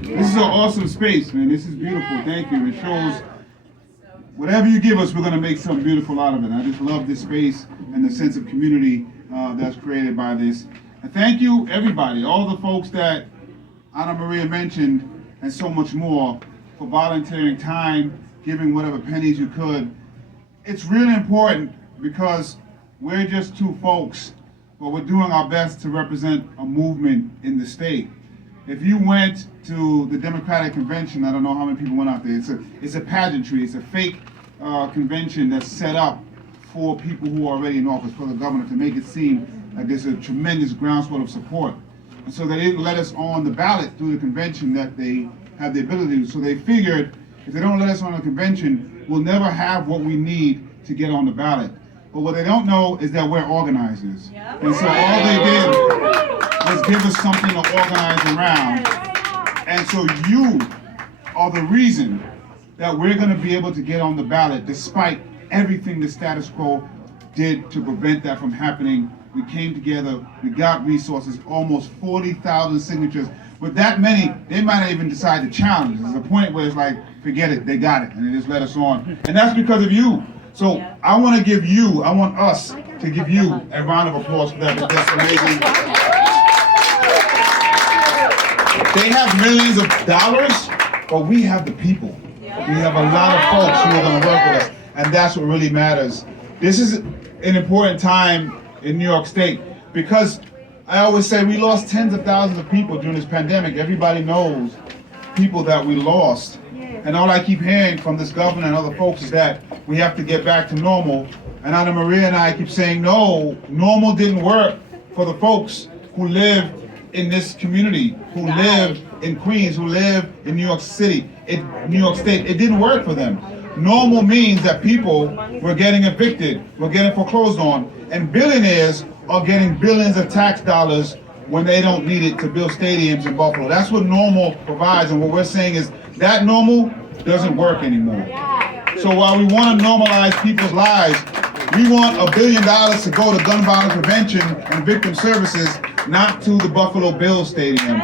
This is an awesome space, man. This is beautiful. Thank you. It shows whatever you give us, we're going to make something beautiful out of it. I just love this space and the sense of community that's created by this. And thank you, everybody, all the folks that Ana Maria mentioned, and so much more, for volunteering time, giving whatever pennies you could. It's really important because we're just two folks, but we're doing our best to represent a movement in the state. If you went to the Democratic Convention, I don't know how many people went out there, it's a pageantry, it's a fake convention that's set up for people who are already in office, for the governor, to make it seem like there's a tremendous groundswell of support. And so they didn't let us on the ballot through the convention that they have the ability to. So they figured, if they don't let us on the convention, we'll never have what we need to get on the ballot. But what they don't know is that we're organizers. Yep. And so all they did was give us something to organize around. And so you are the reason that we're going to be able to get on the ballot despite everything the status quo did to prevent that from happening. We came together, we got resources, almost 40,000 signatures. With that many, they might not even decide to challenge. There's a point where it's like, forget it, they got it, and they just let us on. And that's because of you. So I want us to give you a round of applause for that, because that's amazing. They have millions of dollars, but we have the people. We have a lot of folks who are gonna work with us, and that's what really matters. This is an important time in New York State, because I always say we lost tens of thousands of people during this pandemic. Everybody knows people that we lost. And all I keep hearing from this governor and other folks is that we have to get back to normal. And Ana Maria and I keep saying, no, normal didn't work for the folks who live in this community, who live in Queens, who live in New York City, in New York State. It didn't work for them. Normal means that people were getting evicted, were getting foreclosed on, and billionaires are getting billions of tax dollars when they don't need it to build stadiums in Buffalo. That's what normal provides, and what we're saying is that normal doesn't work anymore. So while we want to normalize people's lives, we want $1 billion to go to gun violence prevention and victim services, not to the Buffalo Bills Stadium.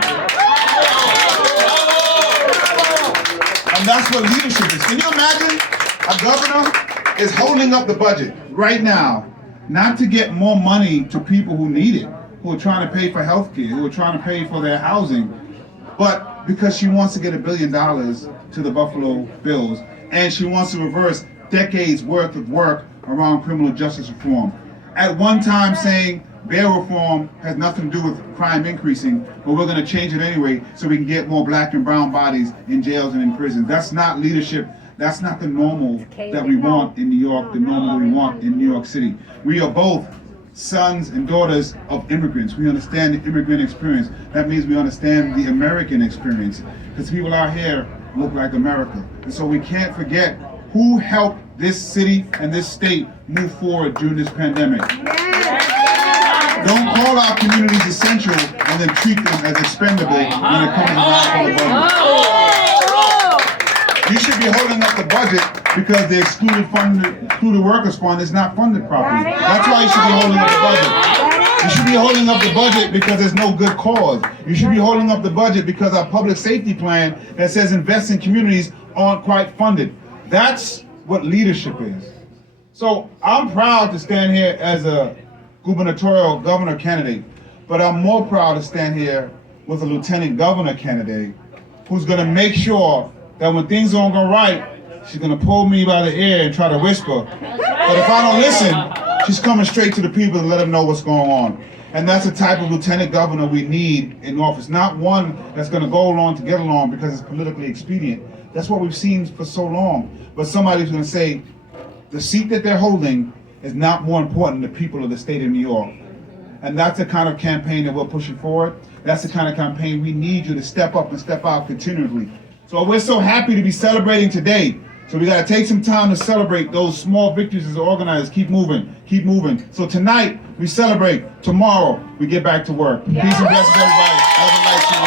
And that's what leadership is. Can you imagine a governor is holding up the budget right now, not to get more money to people who need it, who are trying to pay for health care, who are trying to pay for their housing, but because she wants to get $1 billion to the Buffalo Bills, and she wants to reverse decades worth of work around criminal justice reform. At one time saying bail reform has nothing to do with crime increasing, but we're going to change it anyway so we can get more black and brown bodies in jails and in prisons. That's not leadership. That's not the normal that we want in New York, the normal we want in New York City. We are both sons and daughters of immigrants. We understand the immigrant experience. That means we understand the American experience, because people out here look like America. And so we can't forget who helped this city and this state move forward during this pandemic. Don't call our communities essential and then treat them as expendable when it comes around for the budget. You should be holding up the budget because the excluded workers fund is not funded properly. That's why you should be holding up the budget. You should be holding up the budget because there's no good cause. You should be holding up the budget because our public safety plan that says invest in communities aren't quite funded. That's what leadership is. So I'm proud to stand here as a gubernatorial governor candidate, but I'm more proud to stand here with a lieutenant governor candidate who's gonna make sure that when things don't go right, she's gonna pull me by the ear and try to whisper. But if I don't listen, she's coming straight to the people and let them know what's going on. And that's the type of lieutenant governor we need in office, not one that's gonna go along to get along because it's politically expedient. That's what we've seen for so long. But somebody's gonna say, the seat that they're holding is not more important than the people of the state of New York. And that's the kind of campaign that we're pushing forward. That's the kind of campaign we need you to step up and step out continually. So we're so happy to be celebrating today. So we gotta take some time to celebrate those small victories as organizers. Keep moving, keep moving. So tonight, we celebrate. Tomorrow, we get back to work. Peace and blessings, everybody. Have a nice night.